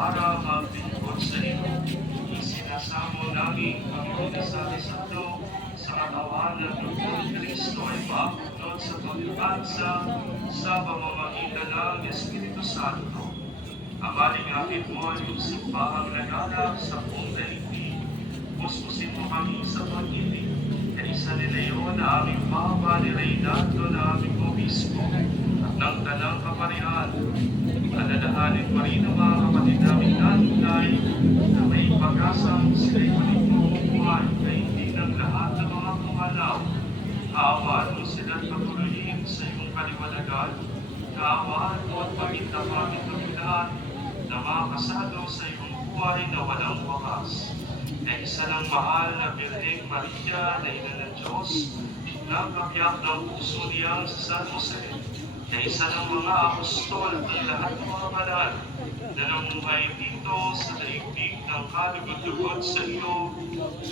para maglingkod sa iyo. Isinasamo namin kami pinasali sa ito sa katawan ng dugo ni Kristo ay mapunod sa pagkakansa sa pamamagitan ng Espiritu Santo. Amalingapit mo ang iyong simbahang naganap sa buong daigdig. Puspusin mo kami sa pag-ibig. Isa ni Leon na aming Papa ni Reynaldo na aming Obispo ng Tanang Kaparihan. Alalahanin pa rin ang mga kapatid naming nanay na may pag-asang sila'y maligmong buhay kaindig ng lahat ng mga pumanaw. Kaawaan mo sila't patuloyin sa iyong kaliwanagan. Kaawaan mo at pagintapamin kami lahat na makakasalo sa iyong buhay na walang wakas. Na isa ng mahal na Birheng Maria na ina ng Diyos, na kabiyak ng puso niyang sa San Jose, na isa ng mga apostol at lahat ng mga banal na namuhay dito sa daigdig ng kalugod-lugod sa iyo,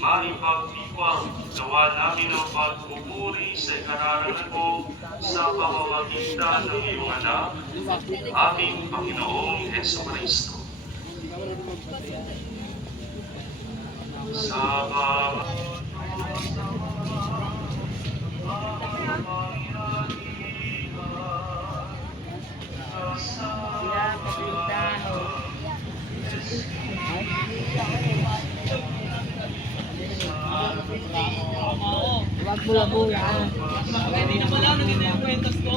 maipagdiwang gawa namin ang pagpupuri sa ikararangan mo sa pamamagitan ng iyong anak, aming Panginoong Jesucristo. Sa mga Huwag bula-bula. Hindi na pala, naging na yung kwentas ko.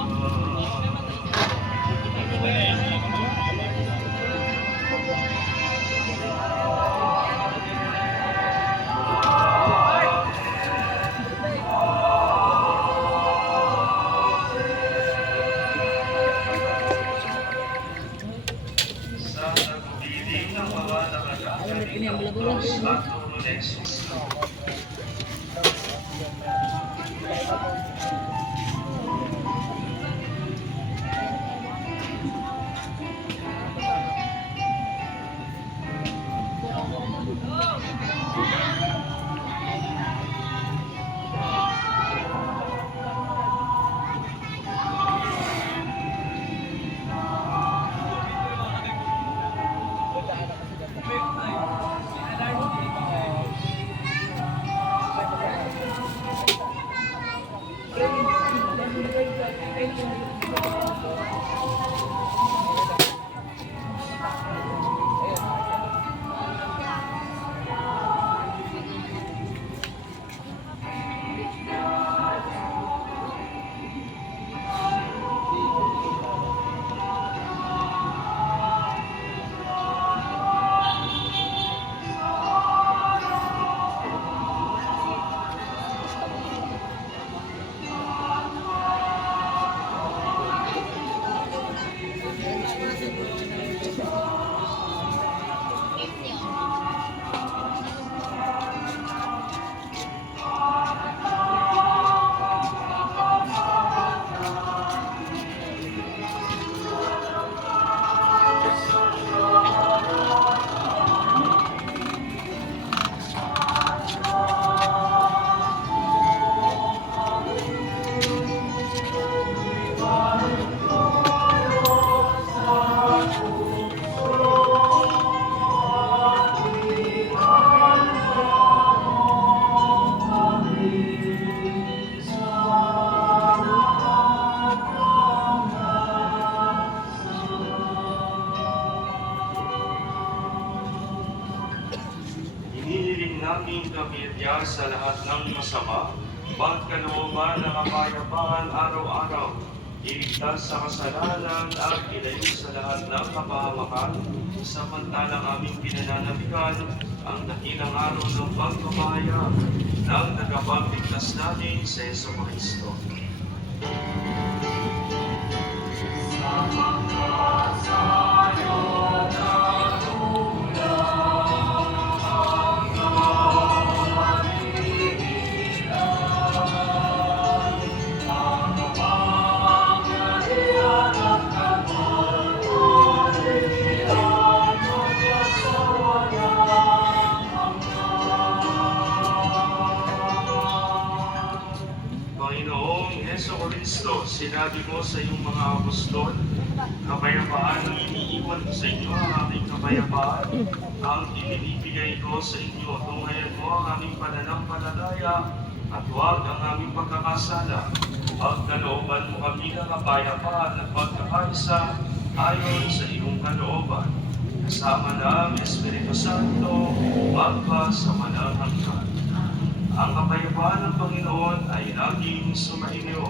namin kamilya sa lahat ng masama, pagkalooban ng kapayapaan araw-araw, iligtas sa kasalanan at ilayo sa lahat ng kapahamakan, samantalang aming pinananabikan ang dakilang araw ng pagpapahayag ng tagapagligtas natin sa Jesucristo. Panginoong Jesucristo, sinabi mo sa iyong mga apostol Kapayapaan ang iniiwan ko sa inyo, ang aking kapayapaan. Ang ibinibigay ko sa inyo, tunghayan mo ang aming pananampalataya at huwag ang aming pagkakasala. Pagkalooban mo kami ng kapayapaan at pagkakaisa ayon sa iyong kalooban. Kasama ng Espiritu Santo, magpa sa walang hanggan. Ang kapayapaan ng Panginoon ay laging sumainyo.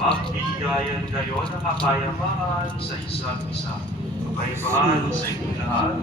Magbigayan kayo ng kapayapaan sa isa't isa. Kapayapaan sa inyong lahat.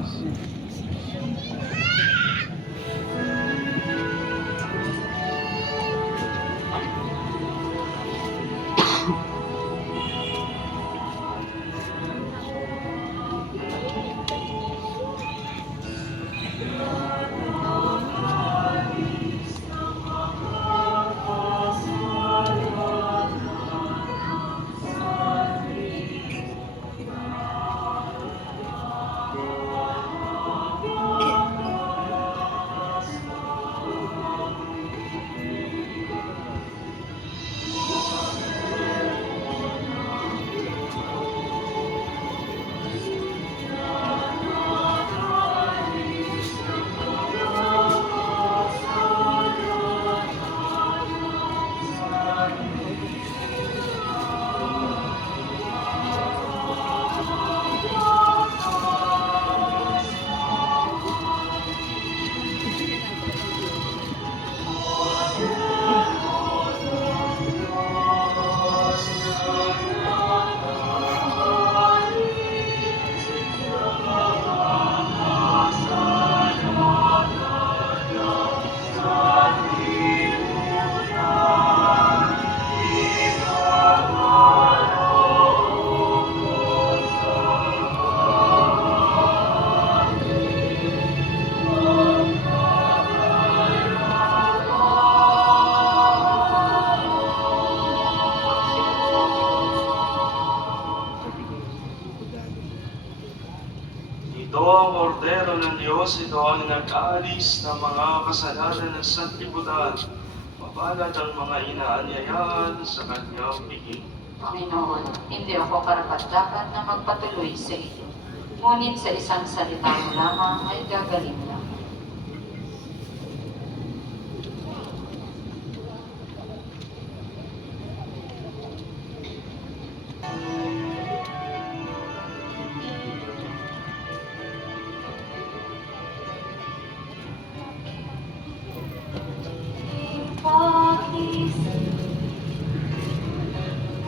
Ito ang kordero ng Diyos, ito ang nag-aalis ng mga kasalanan ng sanlibutan. Mabalad ang mga inaanyayahan sa kanyang piging. Panginoon, hindi ako karapat-dapat na magpatuloy sa iyo. Ngunit sa isang salita mo lamang ay gagaling lang.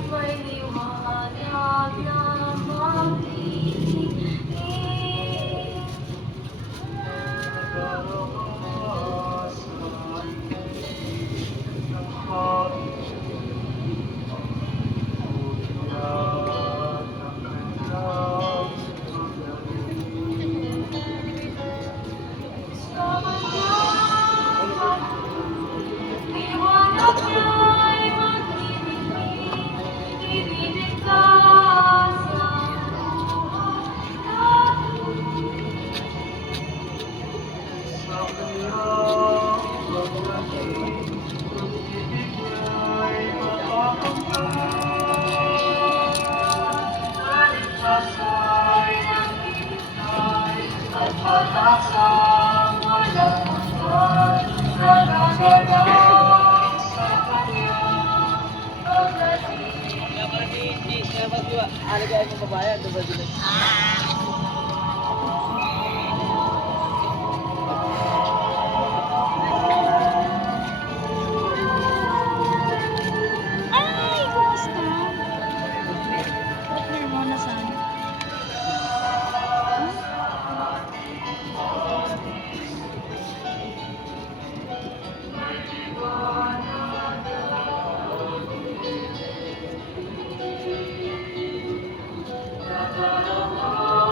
May liwanag na magiging liwanag niya ay magiging ibibigkas ang at pag-asang walang hanggan na gagalang sa kanyang pagdating. Alagaan yung babayan, diba dito? Ay, kumusta? Partner mo na saan? Pagkalooban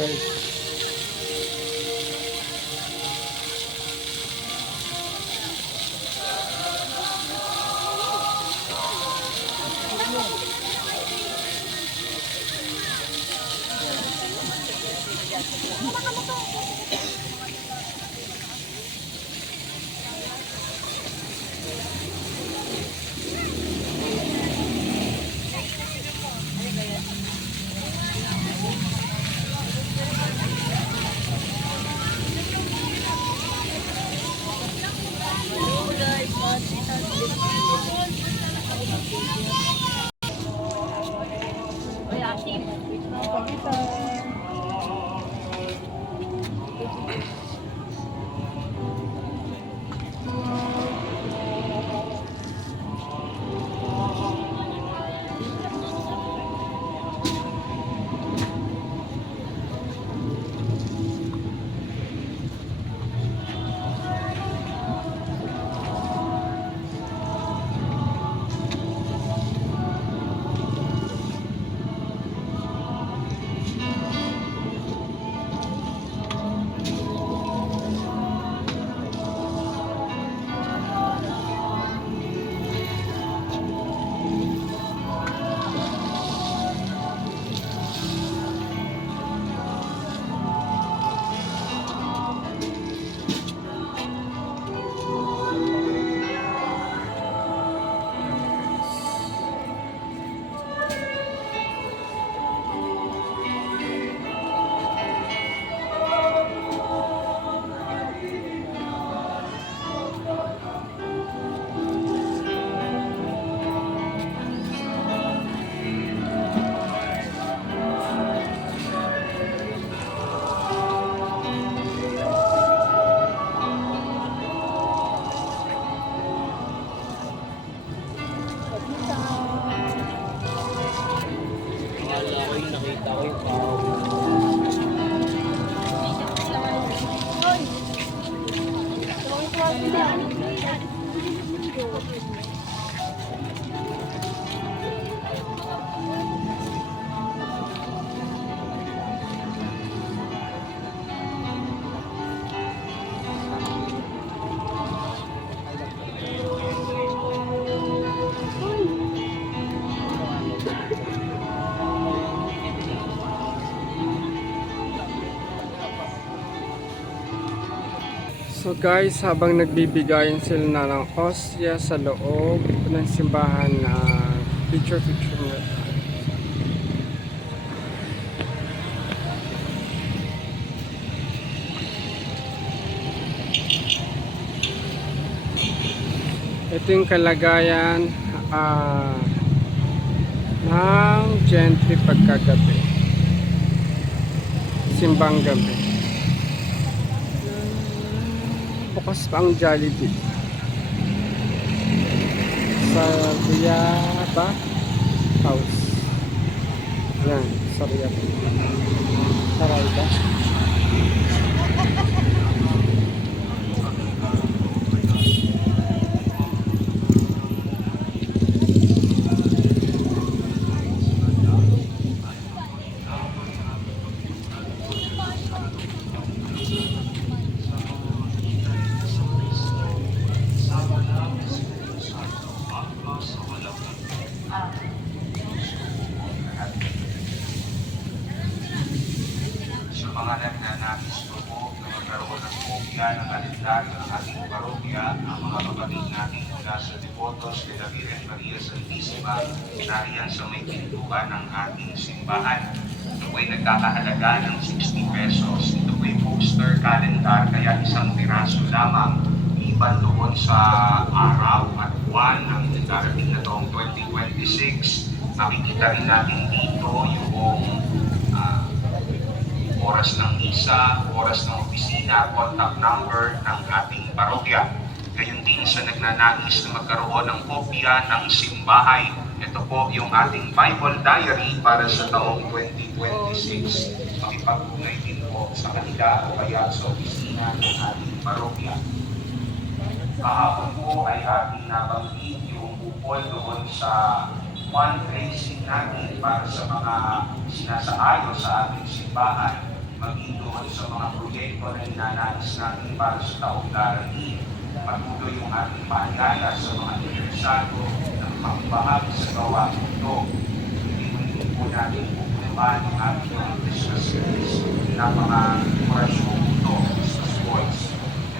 guys. Akala ko yung nakita ko yung tao. So guys, habang nagbibigayan sila na ng hostia sa loob ng simbahan na picture na tayo. Ito yung kalagayan ng gentry pagkagabi. Simbang gabi. Bukas pa ang Jollibee sa Riyaba House. Yan, sa Riyaba. Sarayda. Sa mga nagnanais po na magkaroon ng kopya ng kalendaryo ng ating parokya, ang mga kapatid natin mula sa Devotos de la Virgen Maria Santísima, nariyan sa may pintuan ng ating simbahan. Ito po'y nagkakahalaga ng 60 pesos. Ito po'y poster calendar, kaya isang piraso lamang. Iban doon sa araw at buwan ng darating na taong 2026. Makikita rin natin dito yung oras ng misa, oras ng opisina, contact number ng ating parokya. Gayon din sa nagnanais na magkaroon ng kopya ng simbahay. Ito po yung ating Bible Diary para sa taong 2026. Makipag-ugnay din po sa kanila o kaya sa opisina ng ating parokya. Kahapon po ay ating nabanggit yung bukol doon sa fundraising natin para sa mga sinasaayo sa ating simbahan. maging doon sa mga proyekto na ninanais natin para sa taong darating. Patuloy yung ating paanyaya sa mga interesado ng makibahagi sa gawa ito. Hindi po natin pupunaban ang ating mga Christmas series na mga orasyong ito, Christmas Boys.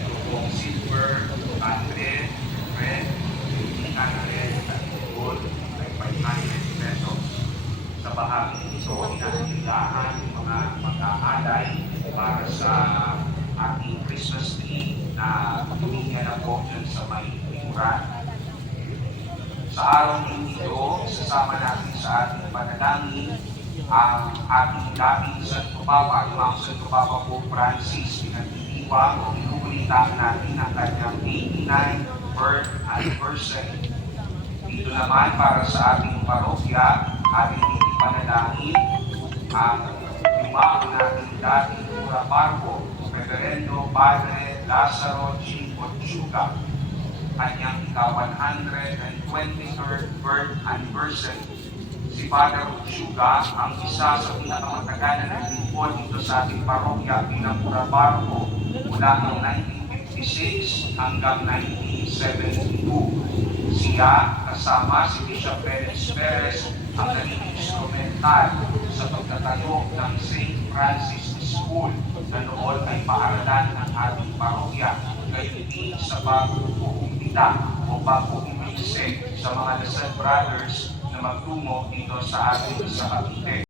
Ito pong silver, red, red, at gold ay 500 pesos. Sa bahagi ito, inatindahan yung mga mag-aalay para sa ating Christmas tree na tumingin na po dyan sa may limuran. Sa araw din ito, sasama natin sa ating panalangin ang ating dating Santo Papa, Imam Santo Papa Pope Francis, pinagtitiwang o inuulitan natin ang kanyang 89th birth anniversary. Dito naman para sa ating parokya, ating ipanalangin ang Imam nating dating Cura Parco, Reverendo Padre Lazaro G. Ochuga, kanyang ika-123rd birth anniversary. Si Father Ochuga ang isa sa pinakamatagal na naglingkod dito sa ating parokya bilang Cura Parco mula noong 1956 hanggang 1972. Siya kasama si Bishop Perez ang naging instrumental sa pagtatayo ng St. Francis School na noon ay paaralan ng ating parokya, gayon din sa pag-uumpita o pag-uumpise sa mga Lasal Brothers na magtungo dito sa ating sa Cavite.